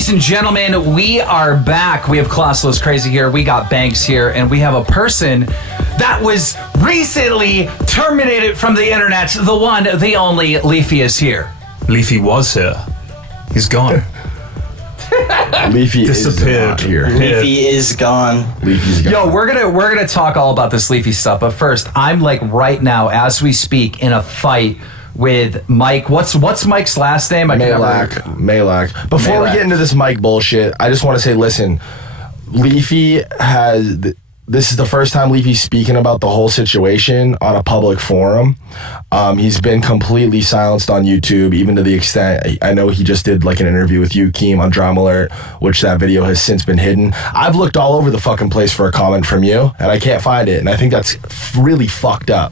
Ladies and gentlemen, we are back. We have Colossal's Crazy here. We got Banks here, and we have a person that was recently terminated from the internet. The one, the only, Leafy is here. Leafy was here. He's gone. Leafy disappeared is here. Leafy is gone. Leafy's gone. Yo, we're gonna talk all about this Leafy stuff, but first, I'm like right now, as we speak, in a fight with Mike. What's Mike's last name? Malak. Before we get into this Mike bullshit, I just want to say, listen, Leafy has... This is the first time Leafy's speaking about the whole situation on a public forum. He's been completely silenced on YouTube, even to the extent, I know he just did like an interview with you, Keem, on Drama Alert, which that video has since been hidden. I've looked all over the fucking place for a comment from you, and I can't find it, and I think that's really fucked up.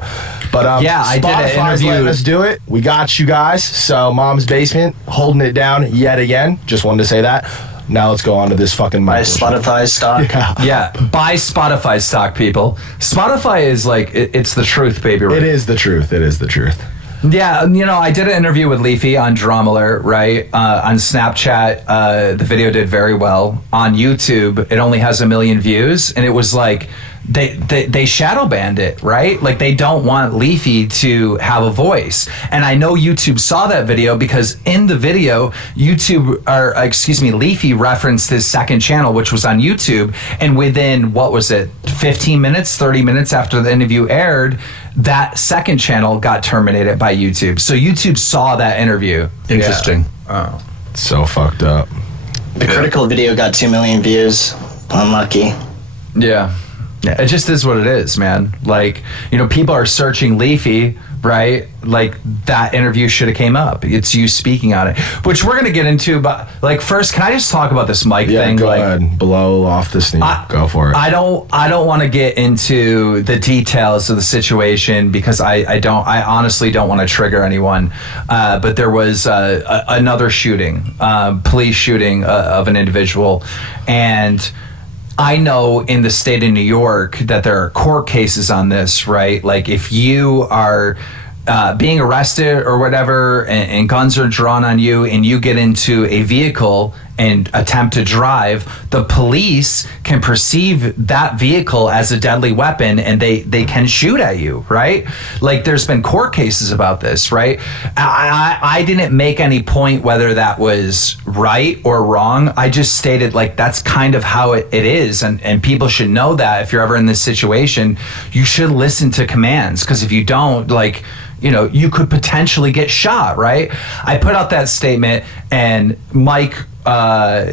But yeah, I did an interview. Letting us do it. We got you guys. So Mom's Basement holding it down yet again. Just wanted to say that. Now let's go on to this fucking Buy Spotify stock. Yeah, buy Spotify stock, people. Spotify is like, it's the truth, baby. It is the truth. It is the truth. Yeah, you know, I did an interview with Leafy on Drama Alert, right? On Snapchat, the video did very well. On YouTube, it only has 1 million views, and it was like, they shadow banned it, right? Like, they don't want Leafy to have a voice. And I know YouTube saw that video because in the video, Leafy referenced his second channel, which was on YouTube. And within, 15 minutes, 30 minutes after the interview aired, that second channel got terminated by YouTube. So YouTube saw that interview. Interesting. Yeah. Oh. So fucked up. The critical video got 2 million views. Unlucky. Yeah. Yeah, it just is what it is, man. Like, you know, people are searching Leafy, right? Like, that interview should have came up. It's you speaking on it, which we're going to get into. But, like, first, can I just talk about this Mike thing? Go like, ahead. Blow off the steam. Go for it. I don't want to get into the details of the situation because I honestly don't want to trigger anyone. But there was another shooting, police shooting of an individual, and I know in the state of New York that there are court cases on this, right? Like, if you are being arrested or whatever, and guns are drawn on you, and you get into a vehicle and attempt to drive, the police can perceive that vehicle as a deadly weapon, and they can shoot at you, right? Like, there's been court cases about this, right? I didn't make any point whether that was right or wrong. I just stated, like, that's kind of how it is, and people should know that if you're ever in this situation, you should listen to commands, because if you don't, like, you know, you could potentially get shot, right? I put out that statement, and Mike,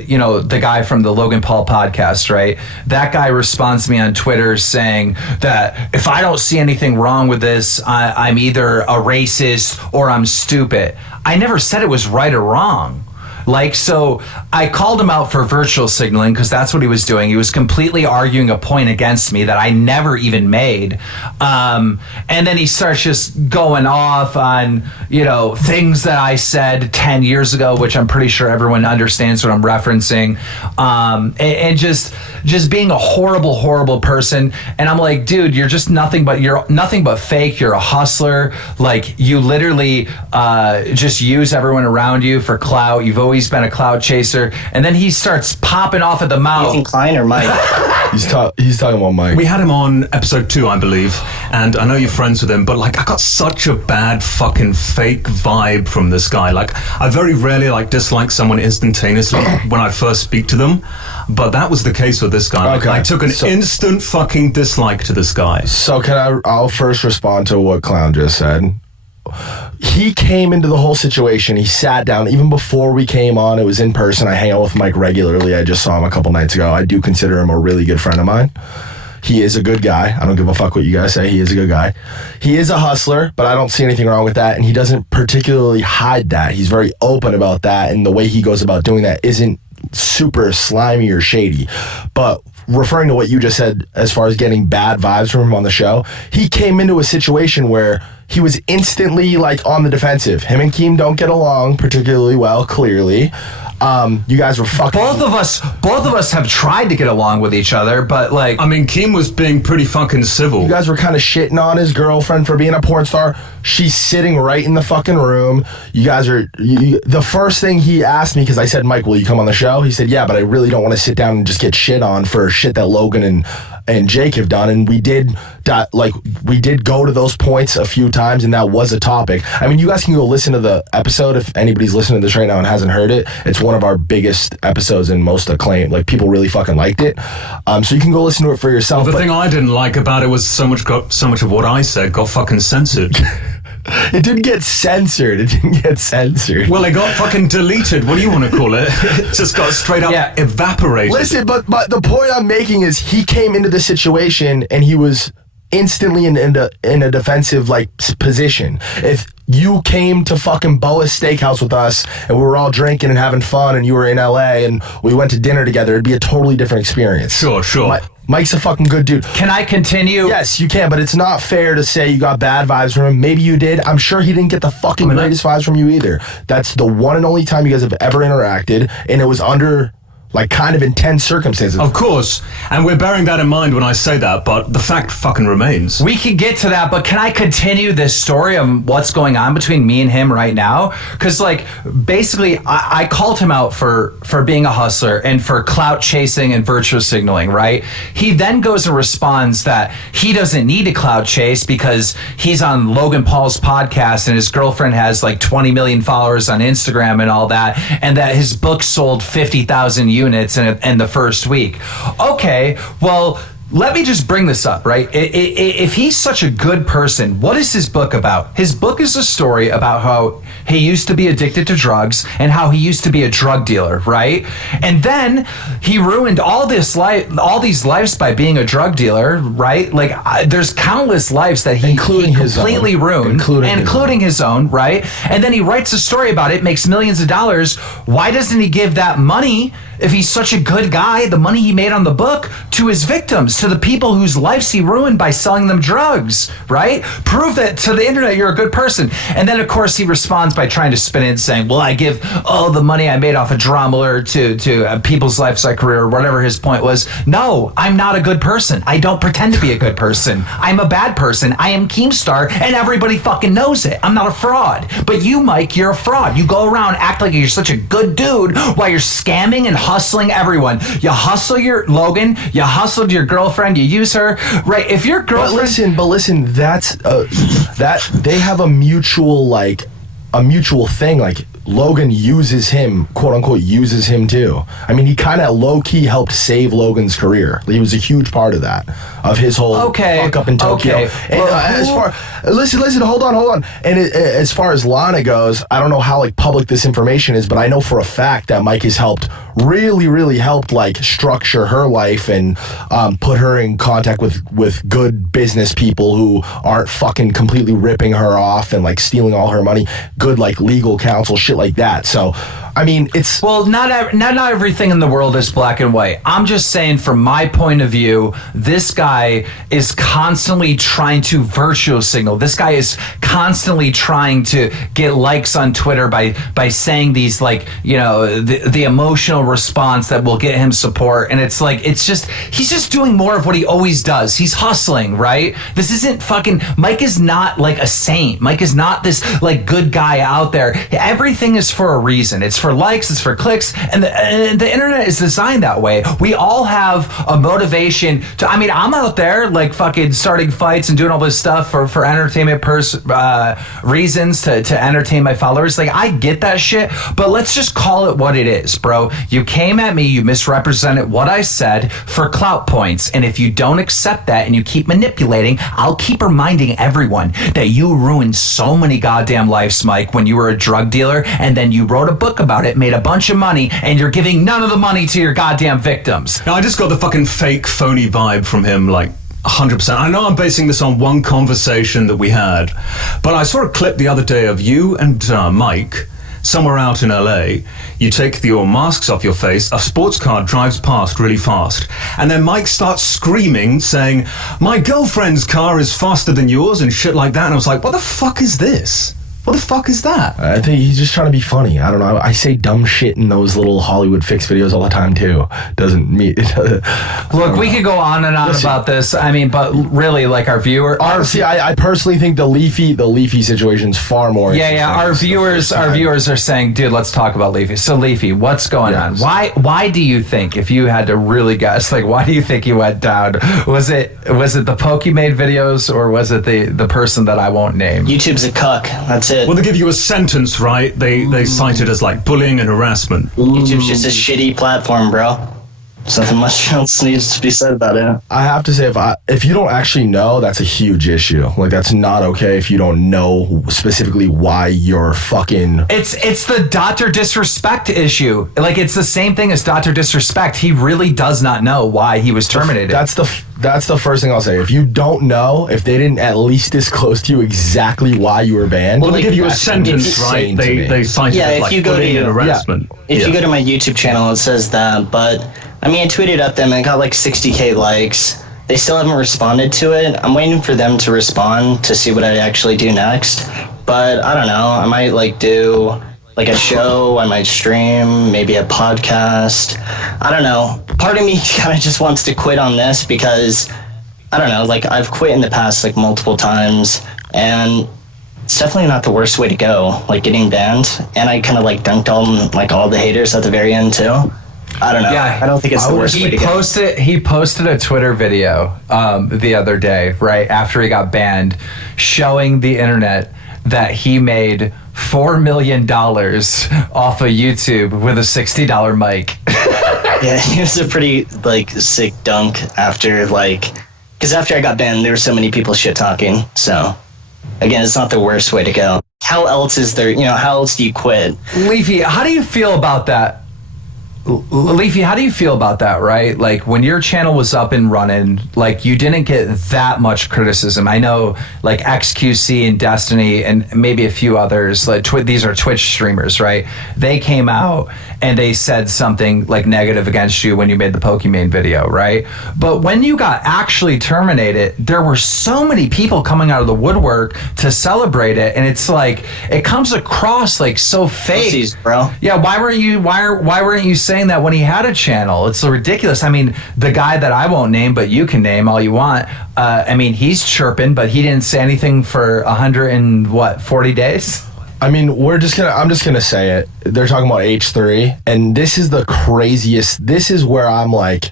you know, the guy from the Logan Paul podcast, right? That guy responds to me on Twitter saying that if I don't see anything wrong with this, I'm either a racist or I'm stupid. I never said it was right or wrong. Like, so I called him out for virtual signaling because that's what he was doing. He was completely arguing a point against me that I never even made. And then he starts just going off on, you know, things that I said 10 years ago, which I'm pretty sure everyone understands what I'm referencing. And just being a horrible, horrible person. And I'm like, dude, you're nothing but fake. You're a hustler. Like, you literally just use everyone around you for clout. You've always been a cloud chaser. And then he starts popping off at the mouth. Ethan Klein or Mike? He's talking about Mike. We had him on episode 2, I believe, and I know you're friends with him, but like, I got such a bad fucking fake vibe from this guy. Like, I very rarely like dislike someone instantaneously when I first speak to them, but that was the case with this guy. Like, I took an instant fucking dislike to this guy. So I'll first respond to what Clown just said. He came into the whole situation. He sat down. Even before we came on, it was in person. I hang out with Mike regularly. I just saw him a couple nights ago. I do consider him a really good friend of mine. He is a good guy. I don't give a fuck what you guys say. He is a good guy. He is a hustler, but I don't see anything wrong with that. And he doesn't particularly hide that. He's very open about that. And the way he goes about doing that isn't super slimy or shady. But referring to what you just said, as far as getting bad vibes from him on the show, he came into a situation where he was instantly like on the defensive. Him and Keem don't get along particularly well, clearly. You guys were fucking... Both of us have tried to get along with each other, but like... I mean, Keem was being pretty fucking civil. You guys were kind of shitting on his girlfriend for being a porn star. She's sitting right in the fucking room. You guys are... the first thing he asked me, because I said, Mike, will you come on the show? He said, yeah, but I really don't want to sit down and just get shit on for shit that Logan and Jake have done. And we did go to those points a few times, and that was a topic. I mean, you guys can go listen to the episode if anybody's listening to this right now and hasn't heard it. It's one of our biggest episodes and most acclaimed. Like, people really fucking liked it. So you can go listen to it for yourself. The thing I didn't like about it was so much of what I said got fucking censored. It didn't get censored. Well, it got fucking deleted. What do you want to call it? It just got straight up evaporated. Listen, but the point I'm making is he came into the situation and he was instantly in a defensive position. If you came to fucking Boa's Steakhouse with us and we were all drinking and having fun and you were in LA and we went to dinner together, it'd be a totally different experience. Sure. Mike's a fucking good dude. Can I continue? Yes, you can, but it's not fair to say you got bad vibes from him. Maybe you did. I'm sure he didn't get the fucking greatest vibes from you either. That's the one and only time you guys have ever interacted, and it was under kind of intense circumstances. Of course, and we're bearing that in mind when I say that, but the fact fucking remains. We can get to that, but can I continue this story of what's going on between me and him right now? Because, basically, I called him out for being a hustler and for clout chasing and virtue signaling, right? He then goes and responds that he doesn't need to clout chase because he's on Logan Paul's podcast and his girlfriend has 20 million followers on Instagram and all that, and that his book sold 50,000 units in the first week. Okay, well, let me just bring this up, right? If he's such a good person, what is his book about? His book is a story about how he used to be addicted to drugs and how he used to be a drug dealer, right? And then he ruined all these lives by being a drug dealer, right? There's countless lives that he completely ruined, including his own, right? And then he writes a story about it, makes millions of dollars. Why doesn't he give that money, if he's such a good guy, the money he made on the book, to his victims, to the people whose lives he ruined by selling them drugs, right? Prove that to the internet you're a good person. And then, of course, he responds by trying to spin it and saying, well, I give all the money I made off of Drama Alert to people's lifestyle career, or whatever his point was. No, I'm not a good person. I don't pretend to be a good person. I'm a bad person. I am Keemstar, and everybody fucking knows it. I'm not a fraud. But you, Mike, you're a fraud. You go around act like you're such a good dude while you're scamming and hustling everyone. You hustle your Logan, you hustled your girlfriend, you use her, right? If your girlfriend... But listen, that's that they have a mutual thing. Logan uses him, quote unquote, uses him too. I mean, he kind of low key helped save Logan's career. He was a huge part of that, of his whole fuck up in Tokyo. Okay. And listen, hold on. And as far as Lana goes, I don't know how public this information is, but I know for a fact that Mike has really helped structure her life and put her in contact with good business people who aren't fucking completely ripping her off and stealing all her money. Good legal counsel, shit like that. So I mean, it's... Well, not everything in the world is black and white. I'm just saying, from my point of view, this guy is constantly trying to virtue signal. This guy is constantly trying to get likes on Twitter by saying these, the emotional response that will get him support. And it's he's just doing more of what he always does. He's hustling, right? This isn't fucking... Mike is not a saint. Mike is not this good guy out there. Everything is for a reason. It's for likes, it's for clicks, and the internet is designed that way. We all have a motivation to... I mean, I'm out there fucking starting fights and doing all this stuff for entertainment reasons to entertain my followers. I get that shit, but let's just call it what it is, bro. You came at me, you misrepresented what I said for clout points, and if you don't accept that and you keep manipulating, I'll keep reminding everyone that you ruined so many goddamn lives, Mike, when you were a drug dealer, and then you wrote a book about it, made a bunch of money, and you're giving none of the money to your goddamn victims. Now, I just got the fucking fake, phony vibe from him, 100%. I know I'm basing this on one conversation that we had, but I saw a clip the other day of you and Mike somewhere out in LA. You take your masks off your face, a sports car drives past really fast, and then Mike starts screaming, saying, "My girlfriend's car is faster than yours," and shit like that. And I was like, what the fuck is this? What the fuck is that? I think he's just trying to be funny. I don't know. I say dumb shit in those little Hollywood Fix videos all the time too. Doesn't mean. Look, we could go on and on about this. I mean, but really, like our viewer. Honestly, I personally think the Leafy situation's far more. Yeah. Our viewers are saying, dude, let's talk about Leafy. So Leafy, what's going on? Why do you think, if you had to really guess, like, why do you think you went down? Was it the Pokemade videos, or was it the person that I won't name? YouTube's a cuck. That's it. Well, they give you a sentence, right? They cite it as like bullying and harassment. YouTube's just a shitty platform, bro. There's nothing much else needs to be said about it. I have to say, if you don't actually know, that's a huge issue. Like, that's not okay if you don't know specifically why you're fucking... It's the Dr. Disrespect issue. Like, it's the same thing as Dr. Disrespect. He really does not know why he was terminated. That's the first thing I'll say. If you don't know, if they didn't at least disclose to you exactly why you were banned... Well, they give you a sentence, right? They cite it as like bullying and harassment. If you go to my YouTube channel, it says that, but... I mean, I tweeted at them and it got like 60K likes. They still haven't responded to it. I'm waiting for them to respond to see what I actually do next. But I don't know. I might like do like a show. I might stream, maybe a podcast. I don't know. Part of me kind of just wants to quit on this because, I don't know, like I've quit in the past like multiple times. And it's definitely not the worst way to go, like getting banned. And I kind of like dunked on like all the haters at the very end too. I don't know. Yeah, I don't think it's the worst way to go. He posted a Twitter video the other day, right after he got banned, showing the internet that he made $4 million off of YouTube with a $60 mic. Yeah, it was a pretty like sick dunk after because after I got banned, there were so many people shit talking. So again, it's not the worst way to go. How else is there? How else do you quit? Leafy, how do you feel about that? Leafy, how do you feel about that, right? Like, when your channel was up and running, like, you didn't get that much criticism. I know, like, XQC and Destiny and maybe a few others, like, these are Twitch streamers, right? They came out and they said something, like, negative against you when you made the Pokemon video, right? But when you got actually terminated, there were so many people coming out of the woodwork to celebrate it, and it's like, it comes across, like, so fake. Pussies, bro. Yeah, why weren't you saying that when he had a channel? It's so ridiculous. I mean, the guy that I won't name, but you can name all you want. I mean, he's chirping, but he didn't say anything for 140 days. I mean, I'm just gonna say it. They're talking about H3, and this is the craziest. This is where I'm like,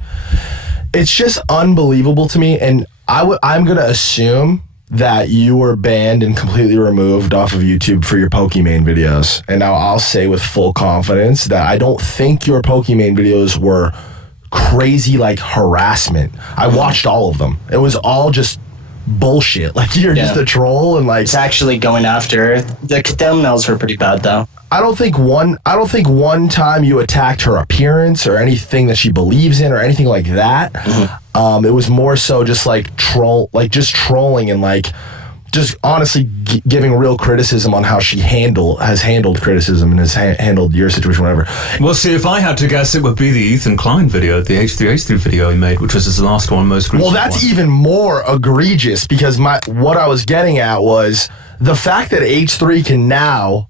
it's just unbelievable to me. And I'm gonna assume that you were banned and completely removed off of YouTube for your Pokemon videos. And now I'll say with full confidence that I don't think your Pokemon videos were crazy like harassment. I watched all of them. It was all just bullshit. Like, you're just a troll, and like, it's actually going after. The thumbnails were pretty bad though. I don't think one time you attacked her appearance or anything that she believes in or anything like that. Mm-hmm. It was more so just like trolling and like just honestly giving real criticism on how she has handled criticism and has handled your situation, whatever. Well, see, if I had to guess, it would be the Ethan Klein video, the H3H3 video he made, which was his last one, most recent. Well, that's even more egregious, because what I was getting at was the fact that H3 can now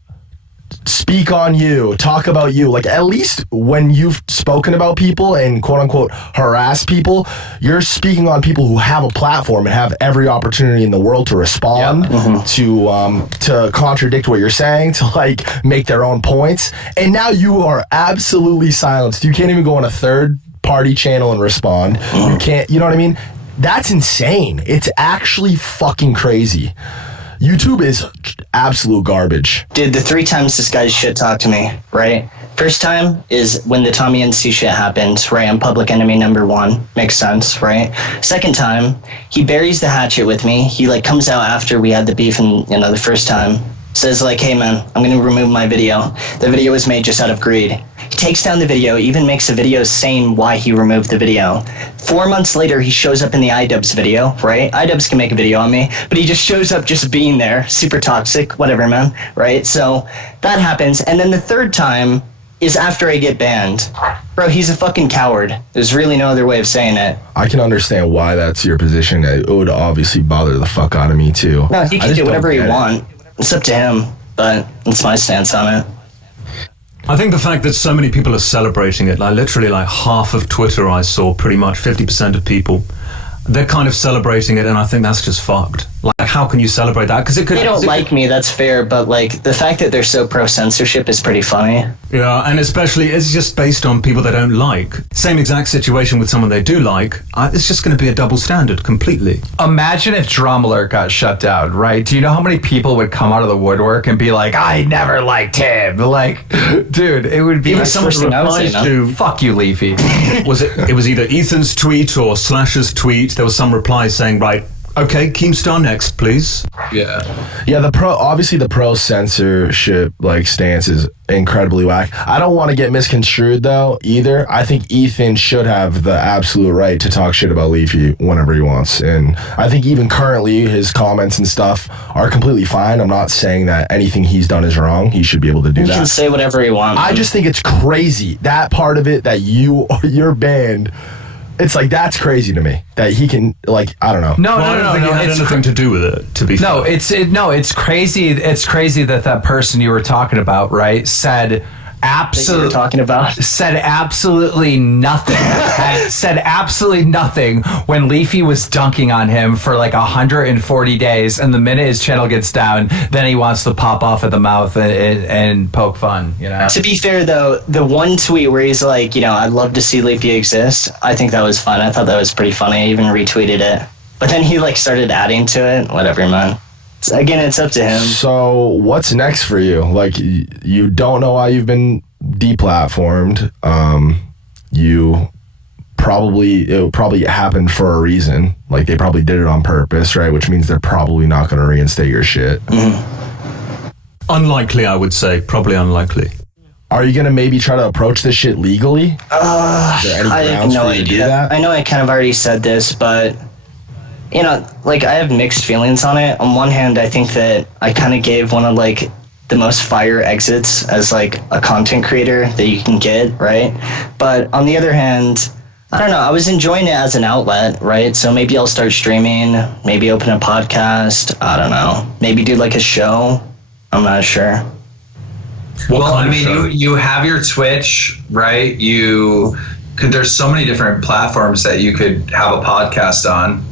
speak on you, talk about you. Like, at least when you've spoken about people and quote unquote harass people, you're speaking on people who have a platform and have every opportunity in the world to respond, to contradict what you're saying, to like make their own points. And now you are absolutely silenced. You can't even go on a third party channel and respond. You can't, you know what I mean? That's insane. It's actually fucking crazy. YouTube is absolute garbage. Dude, the 3 times this guy shit talked to me, right? First time is when the Tommy NC shit happened, right? I'm public enemy number 1. Makes sense, right? Second time, he buries the hatchet with me. He like comes out after we had the beef and the first time. Says like, hey man, I'm gonna remove my video. The video was made just out of greed. He takes down the video, even makes a video saying why he removed the video. 4 months later, he shows up in the iDubbbz video, right? iDubbbz can make a video on me, but he just shows up just being there, super toxic, whatever, man, right? So that happens. And then the third time is after I get banned. Bro, he's a fucking coward. There's really no other way of saying it. I can understand why that's your position. It would obviously bother the fuck out of me too. No, he can do whatever he wants. It's up to him. but that's my stance on it. I think the fact that so many people are celebrating it, like literally like half of Twitter I saw, pretty much 50% of people, they're kind of celebrating it, and I think that's just fucked. Like, how can you celebrate that? Because it could. They don't like me, that's fair, but like the fact that they're so pro censorship is pretty funny. Yeah, and especially it's just based on people they don't like. Same exact situation with someone they do like. It's just going to be a double standard completely. Imagine if Drum Alert got shut down, right? Do you know how many people would come out of the woodwork and be like, I never liked him? Like, dude, it would be like That's the first thing I would say, replies no? to fuck you, Leafy. it was either Ethan's tweet or Slash's tweet. There was some reply saying, right, okay, Keemstar next, please. Yeah. Yeah, obviously the pro censorship like stance is incredibly whack. I don't want to get misconstrued though either. I think Ethan should have the absolute right to talk shit about Leafy whenever he wants, and I think even currently his comments and stuff are completely fine. I'm not saying that anything he's done is wrong. He should be able to do He that. can say whatever he wants. I just think it's crazy, that part of it, that your band. It's like, that's crazy to me that he can, like, I don't know. No, Well, I don't think it had it's anything to do with it, to be fair. it's crazy. It's crazy that person you were talking about, right, said that you were talking about. said absolutely nothing. Said absolutely nothing when Leafy was dunking on him for like 140 days, and the minute his channel gets down, then he wants to pop off at the mouth and poke fun, you know? To be fair, though, the one tweet where he's like, I'd love to see Leafy exist, I think that was fun. I thought that was pretty funny. I even retweeted it. But then he, like, started adding to it. Whatever, man. Again, it's up to him. So what's next for you? Like, you don't know why you've been deplatformed. It probably happened for a reason. Like, they probably did it on purpose, right? Which means they're probably not going to reinstate your shit. Unlikely, I would say. Probably unlikely. Are you going to maybe try to approach this shit legally? Is there any I have grounds no for you to do idea. that? I know I kind of already said this, but like, I have mixed feelings on it. On one hand, I think that I kind of gave one of like the most fire exits as like a content creator that you can get, right? But on the other hand, I don't know, I was enjoying it as an outlet, right? So maybe I'll start streaming, maybe open a podcast, I don't know, maybe do like a show. I'm not sure. Well, I mean, you have your Twitch, right? There's so many different platforms that you could have a podcast on.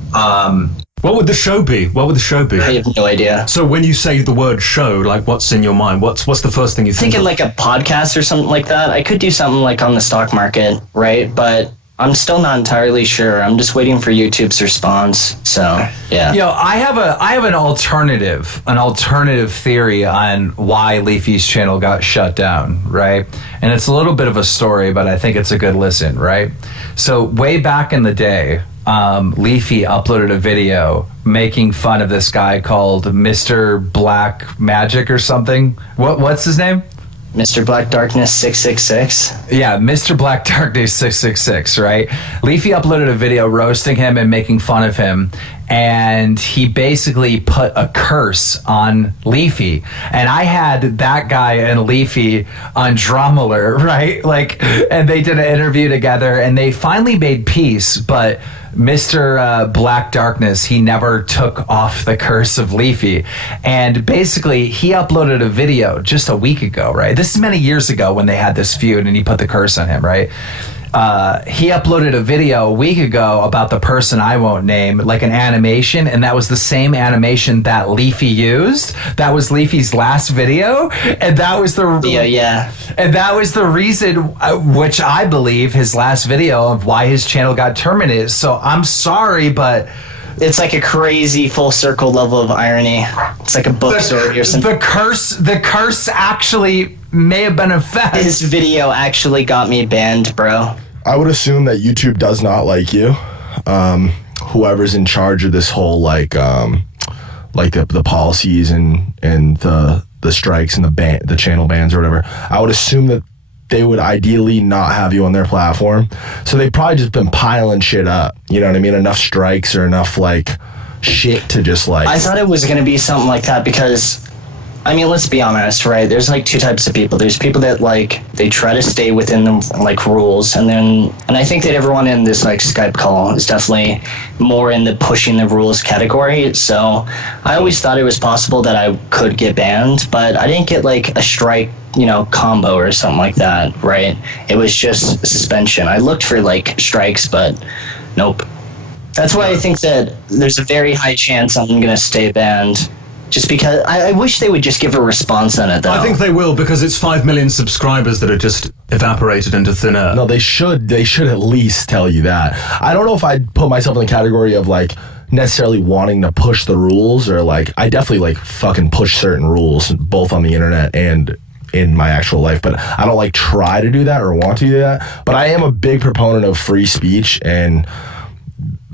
What would the show be? I have no idea. So when you say the word show, like, what's in your mind? What's the first thing you think Thinking of? like a podcast or something like that. I could do something like on the stock market, right? But I'm still not entirely sure. I'm just waiting for YouTube's response. So yeah. I have an alternative theory on why Leafy's channel got shut down, right? And it's a little bit of a story, but I think it's a good listen, right? So way back in the day, Leafy uploaded a video making fun of this guy called Mr. Black Magic or something. What's his name? Mr. Black Darkness 666. Yeah, Mr. Black Darkness 666, right? Leafy uploaded a video roasting him and making fun of him, and he basically put a curse on Leafy. And I had that guy and Leafy on Drum Alert, right? Like, and they did an interview together, and they finally made peace, but Mr. Black Darkness, he never took off the curse of Leafy. And basically, he uploaded a video just a week ago, right? This is many years ago when they had this feud and he put the curse on him, right? He uploaded a video a week ago about the person I won't name, like an animation, and that was the same animation that Leafy used. That was Leafy's last video, and that was the and that was the reason, which I believe, his last video of why his channel got terminated. So I'm sorry, but It's like a crazy full circle level of irony. It's like a book story or something. The curse actually may have been a fact. His video actually got me banned, bro. I would assume that YouTube does not like you. Whoever's in charge of this whole like the policies and the strikes and the channel bans or whatever, I would assume that they would ideally not have you on their platform. So they've probably just been piling shit up. You know what I mean? Enough strikes or enough like shit to just like. I thought it was going to be something like that because I mean, let's be honest, right? There's like two types of people. There's people that like they try to stay within the like rules, and I think that everyone in this like Skype call is definitely more in the pushing the rules category. So I always thought it was possible that I could get banned, but I didn't get like a strike, combo or something like that, right? It was just suspension. I looked for like strikes, but nope. That's why I think that there's a very high chance I'm going to stay banned. Just because I wish they would just give a response on it, though. I think they will, because it's 5 million subscribers that are just evaporated into thin air. No, they should at least tell you that. I don't know if I'd put myself in the category of like necessarily wanting to push the rules, or like I definitely like fucking push certain rules both on the internet and in my actual life, but I don't like try to do that or want to do that. But I am a big proponent of free speech and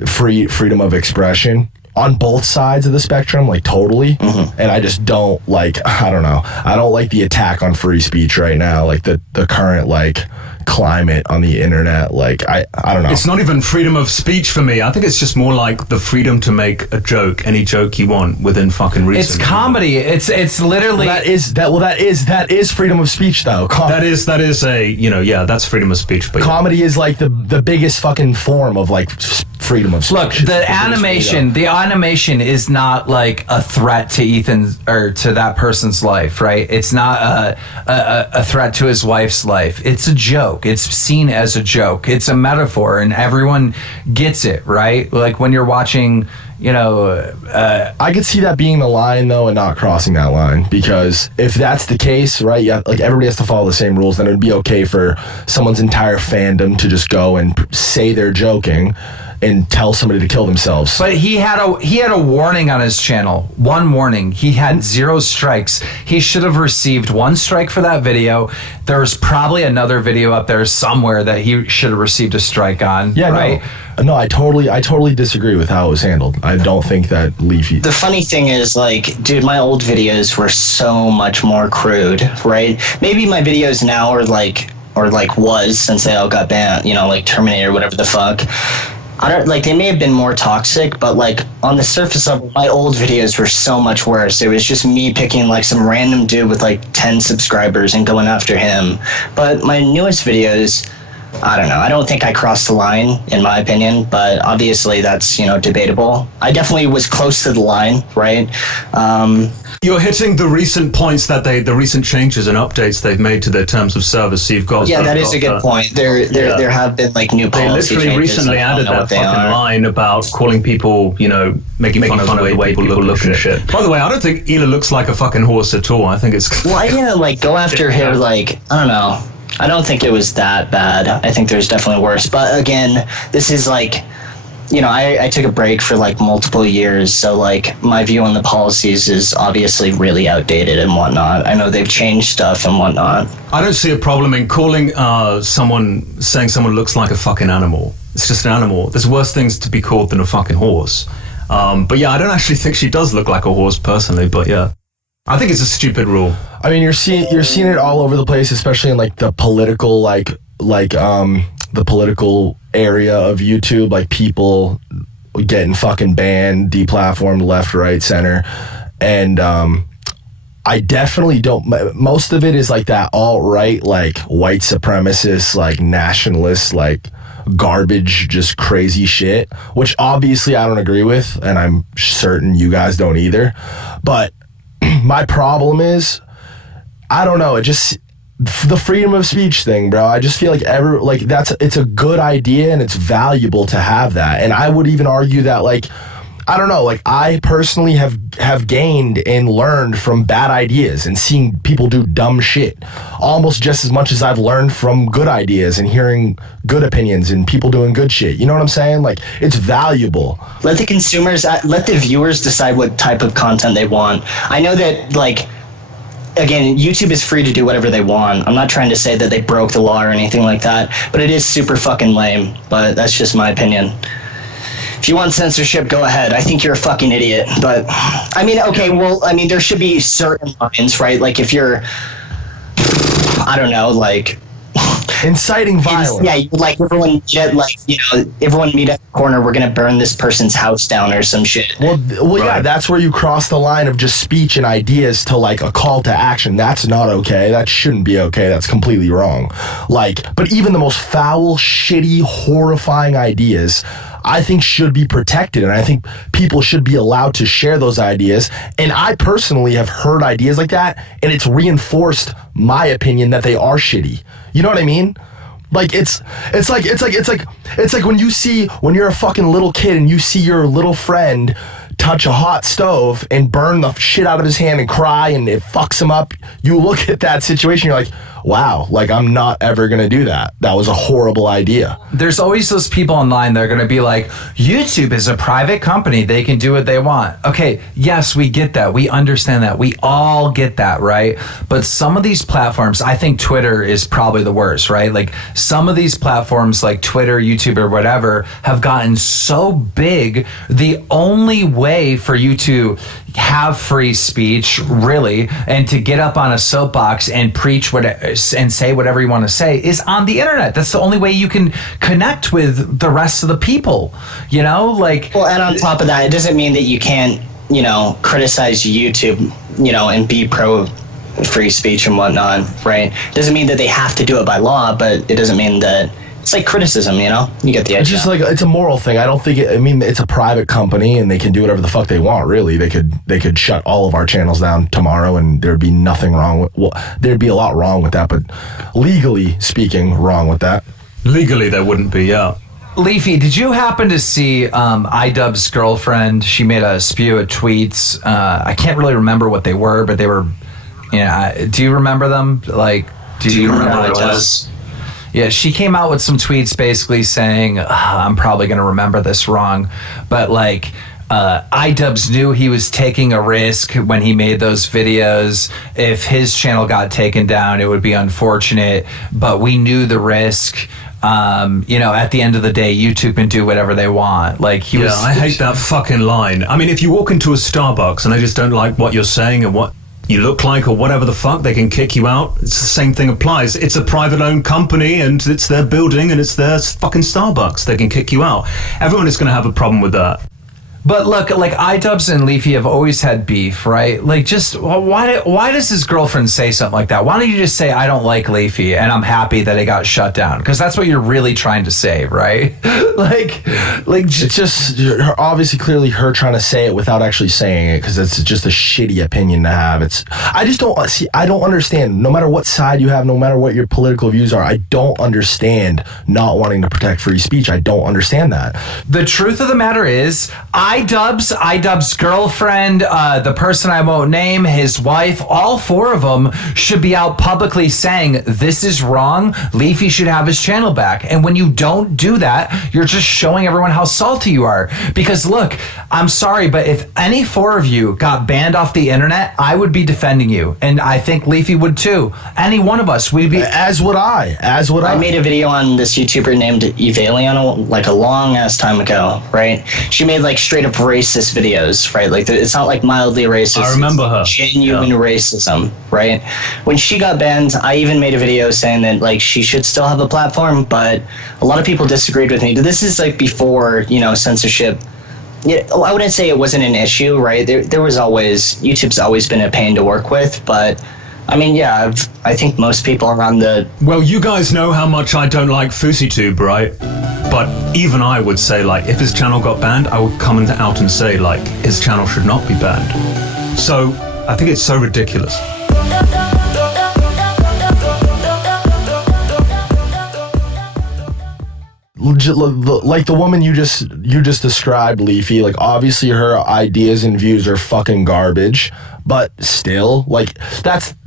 freedom of expression on both sides of the spectrum, like totally. Mm-hmm. And I just don't like, I don't know, I don't like the attack on free speech right now, like the current like climate on the internet. Like I don't know. It's not even freedom of speech for me. I think it's just more like the freedom to make a joke, any joke you want within fucking reason. It's comedy. It's literally that is freedom of speech though. That is a that's freedom of speech. But comedy is like the biggest fucking form of like freedom of speech. Look, the animation is not like a threat to Ethan or to that person's life, right? It's not a threat to his wife's life. It's a joke. It's seen as a joke. It's a metaphor, and everyone gets it, right? Like when you're watching, I could see that being the line though, and not crossing that line, because if that's the case, right? Yeah, like everybody has to follow the same rules. Then it'd be okay for someone's entire fandom to just go and say they're joking and tell somebody to kill themselves. But he had a warning on his channel. One warning. He had 0 strikes. He should have received 1 strike for that video. There's probably another video up there somewhere that he should have received a strike on. Yeah, right? No, I totally disagree with how it was handled. I don't think that Leafy... The funny thing is, like, dude, my old videos were so much more crude, right? Maybe my videos now are like was, since they all got banned, like Terminator, whatever the fuck. I don't like, they may have been more toxic, but like on the surface level, my old videos were so much worse. It was just me picking like some random dude with like 10 subscribers and going after him. But my newest videos, I don't know. I don't think I crossed the line, in my opinion, but obviously that's, debatable. I definitely was close to the line, right? You're hitting the recent points the recent changes and updates they've made to their terms of service. So you've got that is a good point. There have been like new policy changes. They literally recently added that fucking line about calling people, making fun of the way people look and shit. By the way, I don't think Ela looks like a fucking horse at all. I think it's well, I didn't like go after her. Like, I don't know. I don't think it was that bad. I think there's definitely worse. But again, this is like, I took a break for like multiple years. So like my view on the policies is obviously really outdated and whatnot. I know they've changed stuff and whatnot. I don't see a problem in calling saying someone looks like a fucking animal. It's just an animal. There's worse things to be called than a fucking horse. But yeah, I don't actually think she does look like a horse personally, but yeah. I think it's a stupid rule. I mean, you're seeing it all over the place, especially in like the political the political area of YouTube, like people getting fucking banned, deplatformed, left, right, center. And I definitely don't, most of it is like that alt-right, like white supremacist, like nationalist, like garbage, just crazy shit, which obviously I don't agree with, and I'm certain you guys don't either. But my problem is, I don't know, it just, the freedom of speech thing, bro. I just feel like it's a good idea and it's valuable to have that. And I would even argue that, like, I don't know, like I personally have gained and learned from bad ideas and seeing people do dumb shit almost just as much as I've learned from good ideas and hearing good opinions and people doing good shit. You know what I'm saying? Like, it's valuable. Let the viewers decide what type of content they want. I know that, like, again, YouTube is free to do whatever they want. I'm not trying to say that they broke the law or anything like that, but it is super fucking lame. But that's just my opinion. If you want censorship, go ahead. I think you're a fucking idiot. But, I mean, okay, well, I mean, there should be certain lines, right? Like, if you're, I don't know, like, Inciting violence. Yeah, like everyone get like, everyone meet at the corner. We're gonna burn this person's house down or some shit. Well, yeah, that's where you cross the line of just speech and ideas to like a call to action. That's not okay. That shouldn't be okay. That's completely wrong. Like, but even the most foul, shitty, horrifying ideas, I think should be protected, and I think people should be allowed to share those ideas. And I personally have heard ideas like that, and it's reinforced my opinion that they are shitty. You know what I mean? Like it's like when you're a fucking little kid and you see your little friend touch a hot stove and burn the shit out of his hand and cry and it fucks him up. You look at that situation, you're like, wow, like I'm not ever gonna do that. That was a horrible idea. There's always those people online that are going to be like, YouTube is a private company. They can do what they want. Okay, yes, we get that. We understand that. We all get that, right? But some of these platforms, I think Twitter is probably the worst, right? Like some of these platforms like Twitter, YouTube, or whatever have gotten so big, the only way for you to have free speech, really, and to get up on a soapbox and preach and say whatever you want to say is on the internet. That's the only way you can connect with the rest of the people, like. Well, and on top of that, it doesn't mean that you can't, criticize YouTube, and be pro free speech and whatnot, right? Doesn't mean that they have to do it by law, but it doesn't mean that it's like criticism, you get the idea. It's just like, it's a moral thing. I don't think it's a private company and they can do whatever the fuck they want, really. They could shut all of our channels down tomorrow and there'd be nothing wrong with, there'd be a lot wrong with that, but legally speaking, wrong with that. Legally, there wouldn't be, yeah. Leafy, did you happen to see iDubbbz's girlfriend? She made a spew of tweets. I can't really remember what they were, but they were, do you remember them? Like, do you remember what it was? Yeah, she came out with some tweets basically saying, I'm probably going to remember this wrong, but like, iDubbbz knew he was taking a risk when he made those videos. If his channel got taken down, it would be unfortunate, but we knew the risk. At the end of the day, YouTube can do whatever they want. Like I hate that fucking line. I mean, if you walk into a Starbucks and they just don't like what you're saying and what you look like or whatever the fuck, they can kick you out. It's the same thing applies. It's a private owned company and it's their building and it's their fucking Starbucks. They can kick you out. Everyone is going to have a problem with that. But look, like iDubbbz and Leafy have always had beef, right? Like, just why does his girlfriend say something like that? Why don't you just say, I don't like Leafy and I'm happy that it got shut down? Because that's what you're really trying to say, right? like it's just obviously clearly her trying to say it without actually saying it, because it's just a shitty opinion to have. I don't understand. No matter what side you have, no matter what your political views are, I don't understand not wanting to protect free speech. I don't understand that. The truth of the matter is, iDubbbz's girlfriend, the person I won't name, his wife, all four of them should be out publicly saying, this is wrong, Leafy should have his channel back. And when you don't do that, you're just showing everyone how salty you are. Because look, I'm sorry, but if any four of you got banned off the internet, I would be defending you. And I think Leafy would too. Any one of us, we'd be... As would I. I made a video on this YouTuber named Evalion like a long ass time ago, right? She made like straight up racist videos, right? Like it's not like mildly racist. I remember her. Genuine racism, right? When she got banned, I even made a video saying that like she should still have a platform, but a lot of people disagreed with me. This is like before, censorship. Yeah, I wouldn't say it wasn't an issue, right? There was always, YouTube's always been a pain to work with, but I mean, yeah, I think most people are on the... Well, you guys know how much I don't like FouseyTube, right? But even I would say, like, if his channel got banned, I would come out and say, like, his channel should not be banned. So, I think it's so ridiculous. Like the woman you just described, Leafy, like obviously her ideas and views are fucking garbage, but still, like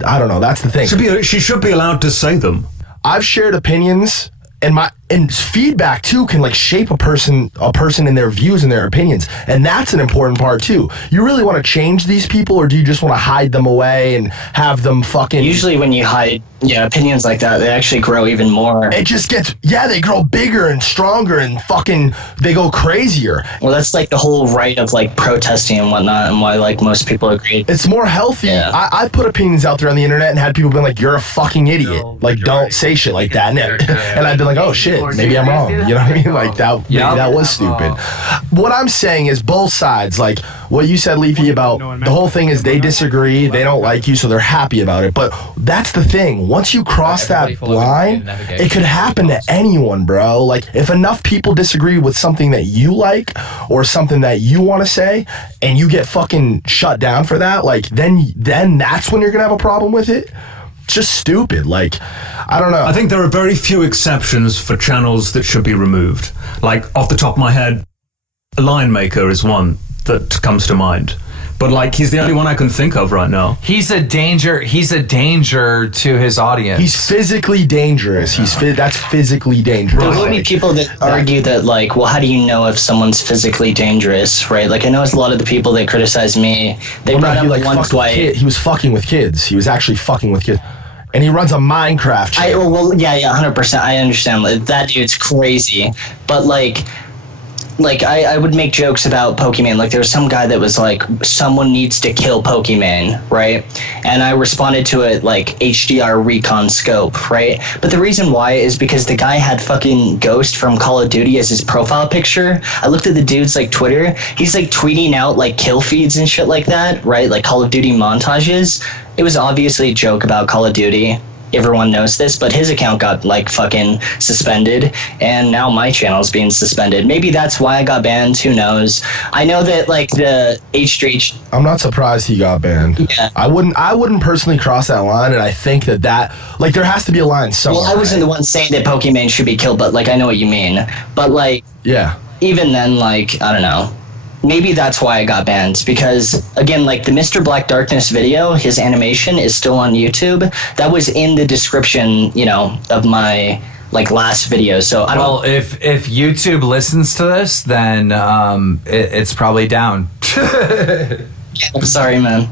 I don't know, that's the thing. She should be allowed to say them. I've shared opinions, and and feedback too can like shape a person in their views and their opinions, and that's an important part too. You really want to change these people, or do you just want to hide them away and have them fucking? Usually when you hide opinions like that, they actually grow even more. It just gets they grow bigger and stronger and fucking they go crazier. Well, that's like the whole right of like protesting and whatnot, and why like most people agree. It's more healthy. Yeah. I've put opinions out there on the internet and had people been like, "You're a fucking idiot. Like, don't say shit like that." And I've been like, "Oh shit, maybe I'm wrong." You know what I mean? Like maybe that was stupid. What I'm saying is both sides. Like what you said, Leafy, about the whole thing is they disagree, they don't like you, so they're happy about it. But that's the thing. Once you cross that line, it could happen to anyone, bro. Like if enough people disagree with something that you like or something that you want to say, and you get fucking shut down for that, like then that's when you're gonna have a problem with it. Just stupid. Like, I don't know. I think there are very few exceptions for channels that should be removed. Like, off the top of my head, Lion Maker is one that comes to mind. But, like, he's the only one I can think of right now. He's a danger to his audience. He's physically dangerous. That's physically dangerous. There will be people that argue that, like, well, how do you know if someone's physically dangerous, right? Like, I know it's a lot of the people that criticize me. They brought up one Dwight. He was fucking with kids. He was actually fucking with kids. And he runs a Minecraft channel. 100%. I understand. That dude's crazy. But, like I would make jokes about Pokemon. Like, there was some guy that was like, someone needs to kill Pokemon, right? And I responded to it like HDR recon scope, right? But the reason why is because the guy had fucking Ghost from Call of Duty as his profile picture. I looked at the dude's like Twitter. He's like tweeting out like kill feeds and shit like that, right? Like Call of Duty montages. It was obviously a joke about Call of Duty. Everyone knows this, but his account got like fucking suspended, and now my channel's being suspended. Maybe that's why I got banned. Who knows? I know that like the H3. I'm not surprised he got banned. Yeah. I wouldn't personally cross that line, and I think that like there has to be a line somewhere. Well, I wasn't the one saying that Pokemon should be killed, but like I know what you mean. But like, yeah, even then, like I don't know. Maybe that's why I got banned, because again, like the Mr. Black Darkness video, his animation is still on YouTube. That was in the description, of my like last video. So I don't. Well, if YouTube listens to this, then it's probably down. I'm sorry, man.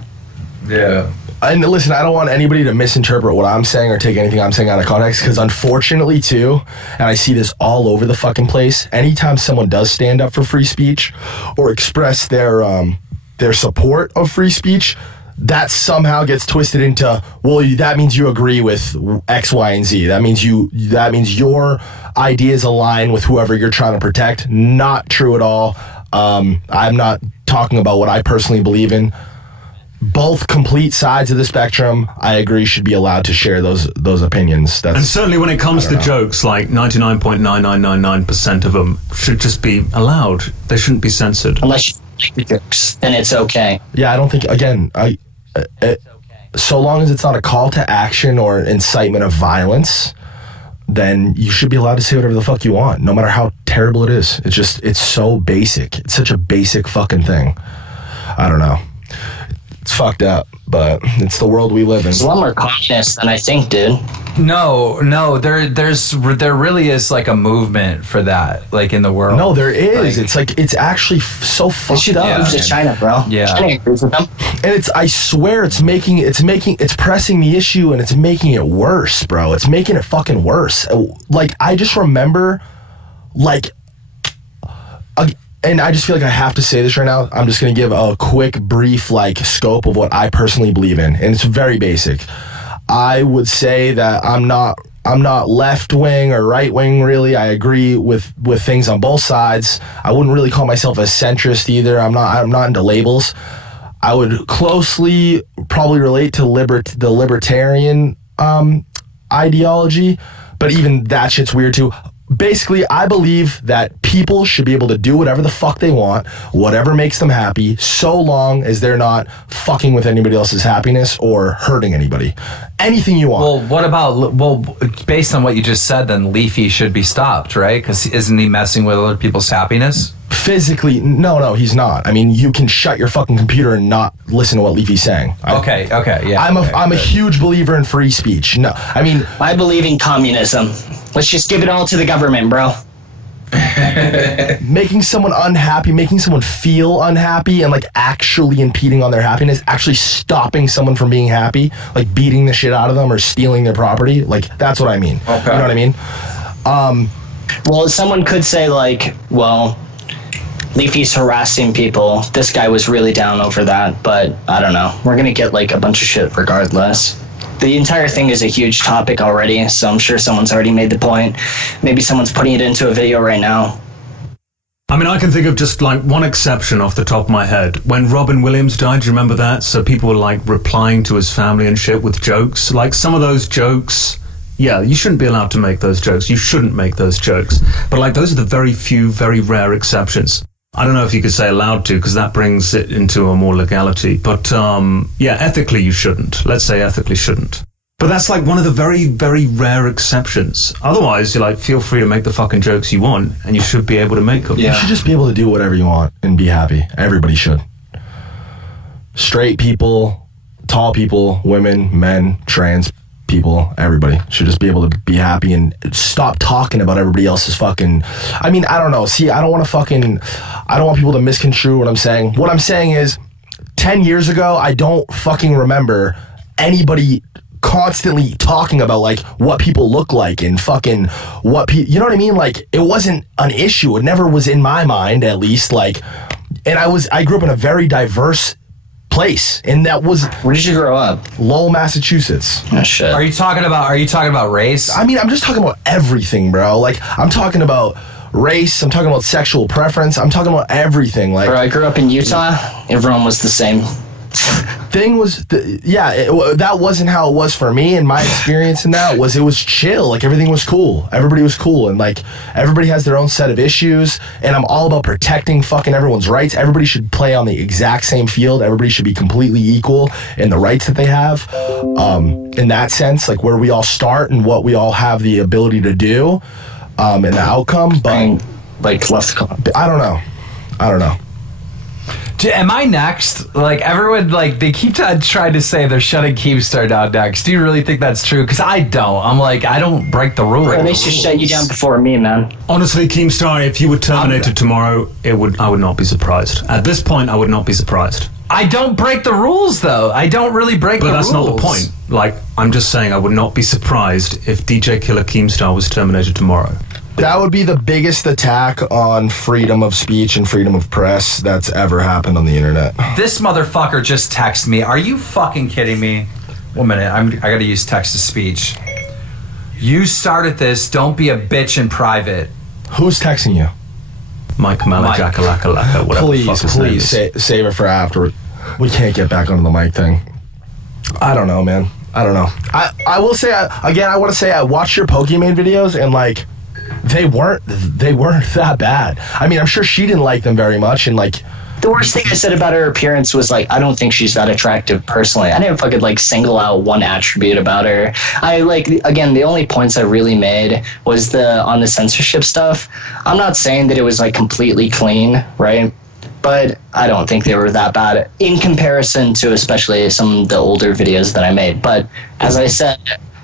Yeah. And listen, I don't want anybody to misinterpret what I'm saying or take anything I'm saying out of context, because unfortunately too, and I see this all over the fucking place, anytime someone does stand up for free speech or express their support of free speech, that somehow gets twisted into, well, that means you agree with X, Y, and Z. That means your ideas align with whoever you're trying to protect. Not true at all. I'm not talking about what I personally believe in. Both complete sides of the spectrum, I agree, should be allowed to share those opinions. And certainly when it comes to jokes, like 99.9999% of them should just be allowed. They shouldn't be censored. Unless you like the jokes, then it's okay. Yeah, I don't think, again, so long as it's not a call to action or incitement of violence, then you should be allowed to say whatever the fuck you want, no matter how terrible it is. It's so basic. It's such a basic fucking thing. I don't know. It's fucked up, but it's the world we live in. It's a lot more communist than I think, dude. No, there really is like a movement for that, like in the world. No, there is. It's actually so fucked should up. move to China, bro. Yeah. China agrees with them. And I swear it's pressing the issue, and it's making it worse, bro. It's making it fucking worse. Like, I just remember, like, and I just feel like I have to say this right now. I'm just going to give a quick, brief, like, scope of what I personally believe in. And it's very basic. I would say that I'm not left-wing or right-wing, really. I agree with things on both sides. I wouldn't really call myself a centrist either. I'm not into labels. I would closely probably relate to the libertarian ideology, but even that shit's weird too. Basically, I believe that people should be able to do whatever the fuck they want, whatever makes them happy, so long as they're not fucking with anybody else's happiness or hurting anybody. Anything you want. Based on what you just said, then Leafy should be stopped, right? Because isn't he messing with other people's happiness? Physically, no, he's not. I mean, you can shut your fucking computer and not listen to what Leafy's saying. Okay, yeah. I'm a huge believer in free speech. No, I mean, I believe in communism. Let's just give it all to the government, bro. Making someone unhappy, making someone feel unhappy, and like actually impeding on their happiness, actually stopping someone from being happy, like beating the shit out of them or stealing their property. Like, that's what I mean. Okay. You know what I mean? Well, someone could say, like, well, Leafy's harassing people. This guy was really down over that, but I don't know. We're gonna get like a bunch of shit regardless. The entire thing is a huge topic already, so I'm sure someone's already made the point. Maybe someone's putting it into a video right now. I mean, I can think of just like one exception off the top of my head. When Robin Williams died, do you remember that? So people were like replying to his family and shit with jokes. Like some of those jokes, yeah, you shouldn't be allowed to make those jokes. You shouldn't make those jokes. But like those are the very few, very rare exceptions. I don't know if you could say allowed to, because that brings it into a more legality. But yeah, ethically you shouldn't. Let's say ethically shouldn't. But that's like one of the very, very rare exceptions. Otherwise, you're like, feel free to make the fucking jokes you want, and you should be able to make them. Yeah. You should just be able to do whatever you want and be happy. Everybody should. Straight people, tall people, women, men, trans people, everybody should just be able to be happy and stop talking about everybody else's fucking... I mean, I don't know. See, I don't want people to misconstrue what I'm saying. What I'm saying is, 10 years ago, I don't fucking remember anybody constantly talking about like what people look like and fucking what people, you know what I mean? Like, it wasn't an issue. It never was in my mind, at least. Like, and I grew up in a very diverse place, and that was... Where did you grow up? Lowell, Massachusetts. Oh shit. Are you talking about race? I mean, I'm just talking about everything, bro. Like, I'm talking about race, I'm talking about sexual preference, I'm talking about everything. Like, bro, I grew up in Utah. Everyone was the same. That wasn't how it was for me, and my experience in that was it was chill. Like, everything was cool, everybody was cool, and like everybody has their own set of issues, and I'm all about protecting fucking everyone's rights. Everybody should play on the exact same field. Everybody should be completely equal in the rights that they have, in that sense, like where we all start and what we all have the ability to do, and the outcome. But like, I don't know. Am I next? Like, everyone, like, they keep trying to say they're shutting Keemstar down next. Do you really think that's true? Because I don't. I'm like, I don't break the rules. Bro, they should shut you down before me, man. Honestly, Keemstar, if you were terminated tomorrow, I would not be surprised. At this point, I would not be surprised. I don't break the rules, though. I don't really break the rules. But that's not the point. Like, I'm just saying I would not be surprised if DJ Killer Keemstar was terminated tomorrow. That would be the biggest attack on freedom of speech and freedom of press that's ever happened on the internet. This motherfucker just texted me. Are you fucking kidding me? 1 minute. I gotta use text to speech. You started this. Don't be a bitch in private. Who's texting you? Mike Malajakalaka, whatever. Please save it for afterward. We can't get back onto the mic thing. I don't know, man. I don't know. I will say, again, I want to say I watched your Pokemon videos, and like, they weren't that bad. I mean, I'm sure she didn't like them very much, and like, the worst thing I said about her appearance was like, I don't think she's that attractive personally. I didn't fucking like single out one attribute about her. I like, again, the only points I really made was on the censorship stuff. I'm not saying that it was like completely clean, right? But I don't think they were that bad in comparison to especially some of the older videos that I made. But as I said,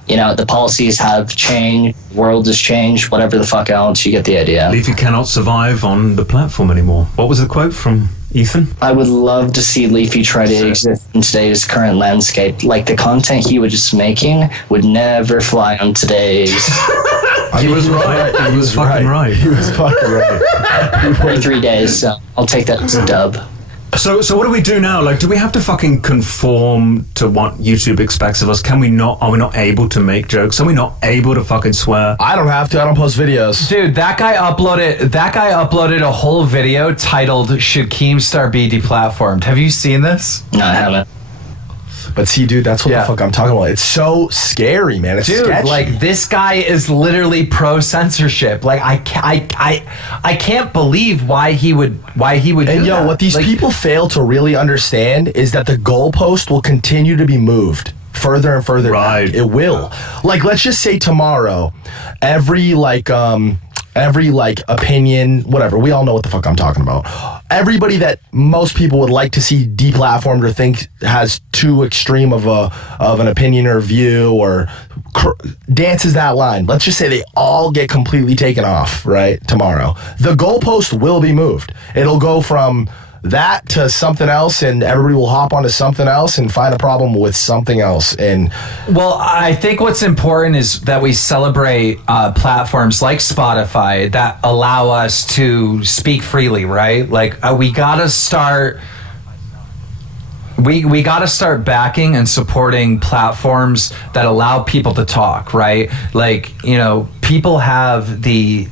you know, the policies have changed, the world has changed, whatever the fuck else, you get the idea. Leafy cannot survive on the platform anymore. What was the quote from Ethan? I would love to see Leafy try to exist in today's current landscape. Like, the content he was just making would never fly on today's... He was right. He was fucking right. He was fucking right. 43 days, so I'll take that as a dub. So what do we do now? Like, do we have to fucking conform to what YouTube expects of us? Are we not able to make jokes? Are we not able to fucking swear? I don't have to. I don't post videos. Dude, that guy uploaded a whole video titled "Should Keemstar Be Deplatformed?" Have you seen this? No, I haven't. But see, dude, that's what the fuck I'm talking about. It's so scary, man. It's sketchy. Like, this guy is literally pro censorship. Like, I can't believe why he would do that. What these people fail to really understand is that the goalpost will continue to be moved further and further back. It will. Like, let's just say tomorrow, every every like opinion, whatever. We all know what the fuck I'm talking about. Everybody that most people would like to see deplatformed or think has too extreme of an opinion or view or dances that line. Let's just say they all get completely taken off, right? Tomorrow. The goalpost will be moved. It'll go from that to something else, and everybody will hop onto something else and find a problem with something else. And well, I think what's important is that we celebrate platforms like Spotify that allow us to speak freely, right? Like we gotta start. We got to start backing and supporting platforms that allow people to talk, right? Like, you know, people have the,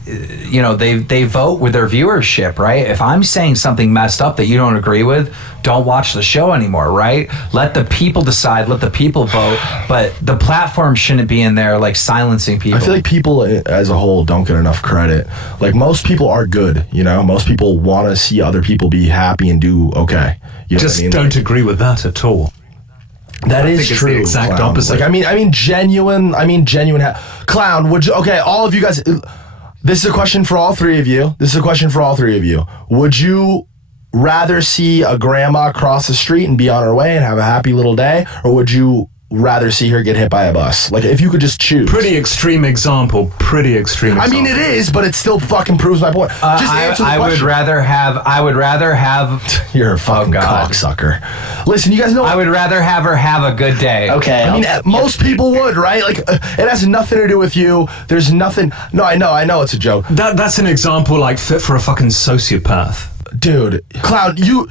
you know, they vote with their viewership, right? If I'm saying something messed up that you don't agree with, don't watch the show anymore, right? Let the people decide, let the people vote, but the platform shouldn't be in there like silencing people. I feel like people as a whole don't get enough credit. Like most people are good, you know? Most people want to see other people be happy and do okay. You know Just what I mean? don't agree with that at all. That is think it's true. the exact Clown. opposite. Like, I mean, genuine. Clown, would you? Okay, all of you guys. This is a question for all three of you. Would you rather see a grandma cross the street and be on her way and have a happy little day, or would you rather see her get hit by a bus? Like, if you could just choose. Pretty extreme example. I mean, it is, but it still fucking proves my point. Just answer the I question. I would rather have. You're a fucking cocksucker. Listen, you guys know. I would rather have her have a good day. Okay. I mean, most people would, right? Like, it has nothing to do with you. There's nothing. No, I know it's a joke. That's an example like fit for a fucking sociopath. Dude, Cloud, you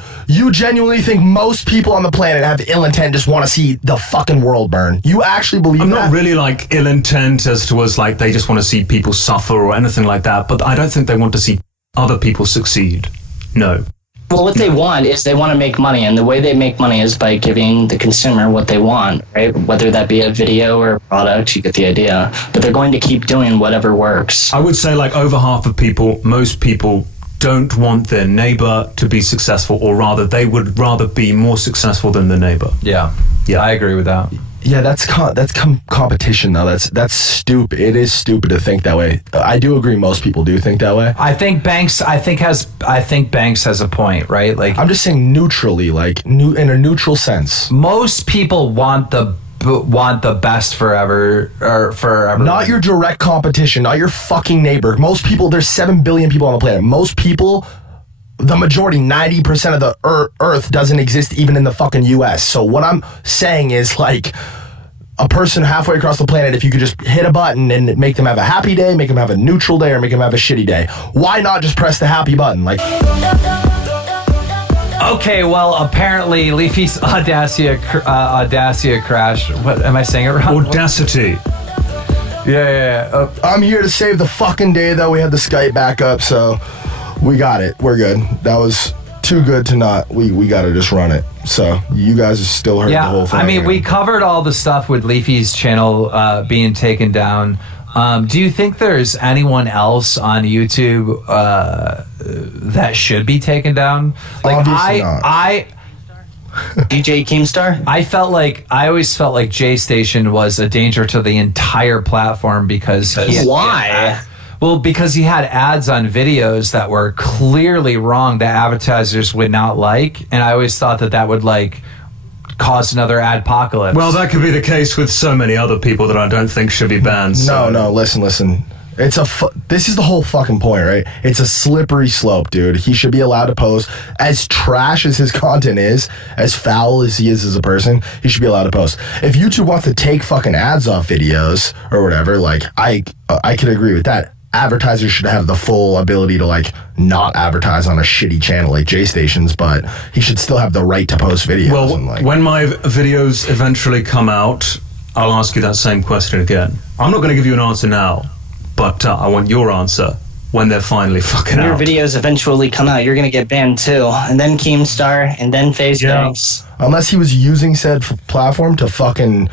genuinely think most people on the planet have ill intent, just want to see the fucking world burn? You actually believe I'm that? not really like ill intent as to us like they just want to see people suffer or anything like that, but I don't think they want to see other people succeed. No. Well, what they want is they want to make money, and the way they make money is by giving the consumer what they want, right? Whether that be a video or a product, you get the idea. But they're going to keep doing whatever works. I would say like over half of people, most people don't want their neighbor to be successful, or rather they would rather be more successful than the neighbor. Yeah, I agree with that. Yeah, that's competition though. That's stupid. It is stupid to think that way. I do agree. Most people do think that way. I think Banks has a point, right? Like, I'm just saying neutrally, like in a neutral sense. most people want the best forever or forever. Not your direct competition, not your fucking neighbor. Most people, there's 7 billion people on the planet. Most people, the majority, 90% of the earth doesn't exist even in the fucking US. So what I'm saying is like a person halfway across the planet, if you could just hit a button and make them have a happy day, make them have a neutral day, or make them have a shitty day, why not just press the happy button? Like, Okay, well, apparently Leafy's Audacia crash. What am I saying it wrong? Audacity. Yeah. I'm here to save the fucking day though. We had the Skype back up, so we got it. We're good. That was too good to not. We got to just run it. So you guys still heard the whole thing. I mean, we covered all the stuff with Leafy's channel being taken down. Do you think there's anyone else on YouTube that should be taken down? Like, Obviously not. DJ Keemstar? I always felt like J Station was a danger to the entire platform because Why? Well, because he had ads on videos that were clearly wrong that advertisers would not like, and I always thought that would like cause another adpocalypse. Well, that could be the case with so many other people that I don't think should be banned. No, listen. It's this is the whole fucking point, right? It's a slippery slope, dude. He should be allowed to post. As trash as his content is, as foul as he is as a person, he should be allowed to post. If YouTube wants to take fucking ads off videos or whatever, like I could agree with that. Advertisers should have the full ability to like not advertise on a shitty channel like J Station's, but he should still have the right to post videos. Well, and like, when my videos eventually come out, I'll ask you that same question again. I'm not going to give you an answer now, but I want your answer when they're finally fucking When your out. videos eventually come out, you're going to get banned too. And then Keemstar, and then FaZe Banks. unless he was using said platform to fucking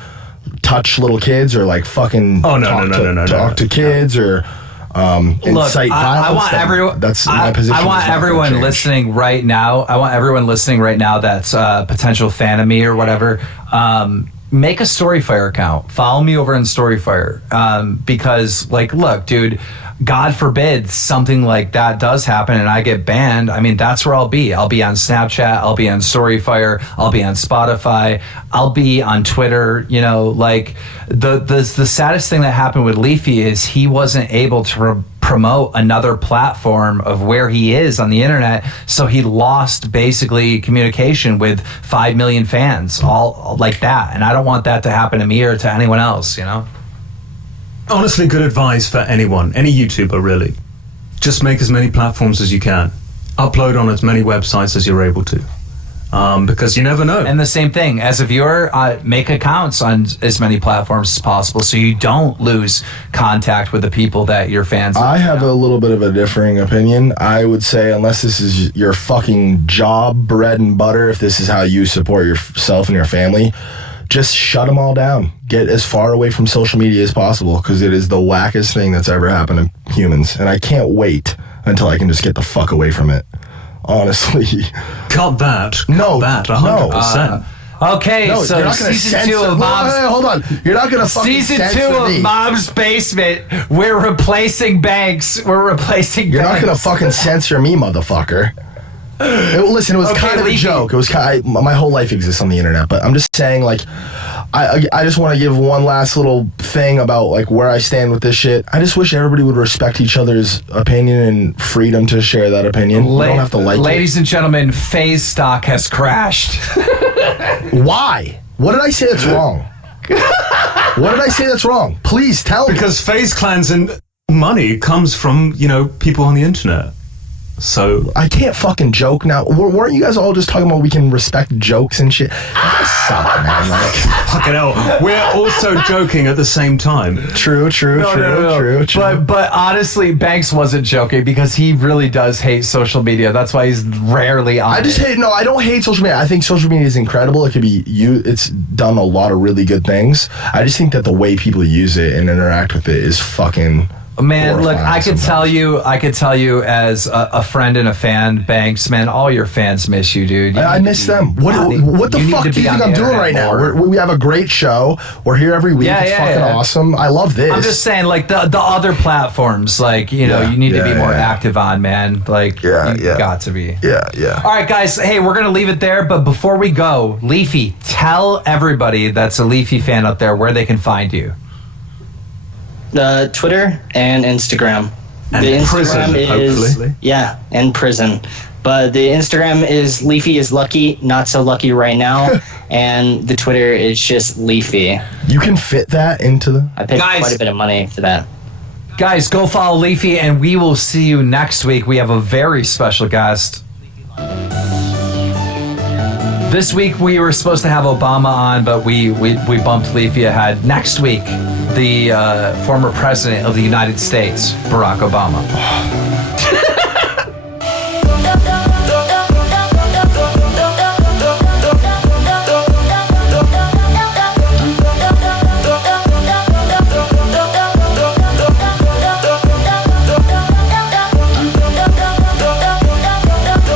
touch little kids or like fucking talk to kids or incite violence. I want everyone. That's my position. I want everyone listening right now. That's a potential fan of me or whatever. make a Storyfire account. Follow me over on Storyfire. Because, like, look, dude, God forbid something like that does happen and I get banned. I mean, that's where I'll be. I'll be on Snapchat. I'll be on Storyfire. I'll be on Spotify. I'll be on Twitter. You know, like the saddest thing that happened with Leafy is he wasn't able to promote another platform of where he is on the internet. So he lost basically communication with 5 million fans, all like that. And I don't want that to happen to me or to anyone else, you know? Honestly, good advice for anyone, any YouTuber really. Just make as many platforms as you can. Upload on as many websites as you're able to. Because you never know. And the same thing, as a viewer, make accounts on as many platforms as possible so you don't lose contact with the people that you're fans of. I have a little bit of a differing opinion. I would say unless this is your fucking job, bread and butter, if this is how you support yourself and your family, just shut them all down. Get as far away from social media as possible because it is the wackest thing that's ever happened to humans. And I can't wait until I can just get the fuck away from it. Honestly. Cut that. No, Cut that 100%. Okay, No, so you're not gonna season censor- 2 of Mom's... Hold on. You're not going to fucking Season 2 censor of me. Mom's Basement, we're replacing Banks. We're replacing You're Banks. not going to fucking censor me, motherfucker. Listen, it was Okay, kind of a Leafy. joke. It was my whole life exists on the internet, but I'm just saying, like, I just want to give one last little thing about like where I stand with this shit. I just wish everybody would respect each other's opinion and freedom to share that opinion. You don't have to like Ladies and gentlemen, FaZe stock has crashed. it. Why? What did I say that's wrong? What did I say that's wrong? Please tell me. Because FaZe clans and money comes from, people on the internet. So I can't fucking joke now. Weren't you guys all just talking about we can respect jokes and shit? You guys suck, man. Like, fucking hell. We're also joking at the same time. True. But honestly, Banks wasn't joking because he really does hate social media. That's why he's rarely on I don't hate social media. I think social media is incredible. It could be it's done a lot of really good things. I just think that the way people use it and interact with it is fucking Man, look, I could sometimes. tell you as a friend and a fan, Banks, man, all your fans miss you, dude. I miss them. What the fuck do you think I'm doing right now? We have a great show. We're here every week. It's fucking awesome. I love this. I'm just saying, like, the other platforms, like, you need to be more active on, man. Like, you got to be. Yeah. All right, guys. Hey, we're going to leave it there. But before we go, Leafy, tell everybody that's a Leafy fan out there where they can find you. Twitter and Instagram. And the Instagram prison, is hopefully. and prison. But the Instagram is Leafy is lucky, not so lucky right now, and the Twitter is just Leafy. You can fit that into the. I paid quite a bit of money for that. Guys, go follow Leafy, and we will see you next week. We have a very special guest. This week we were supposed to have Obama on, but we bumped Leafy ahead. Next week, the former president of the United States, Barack Obama.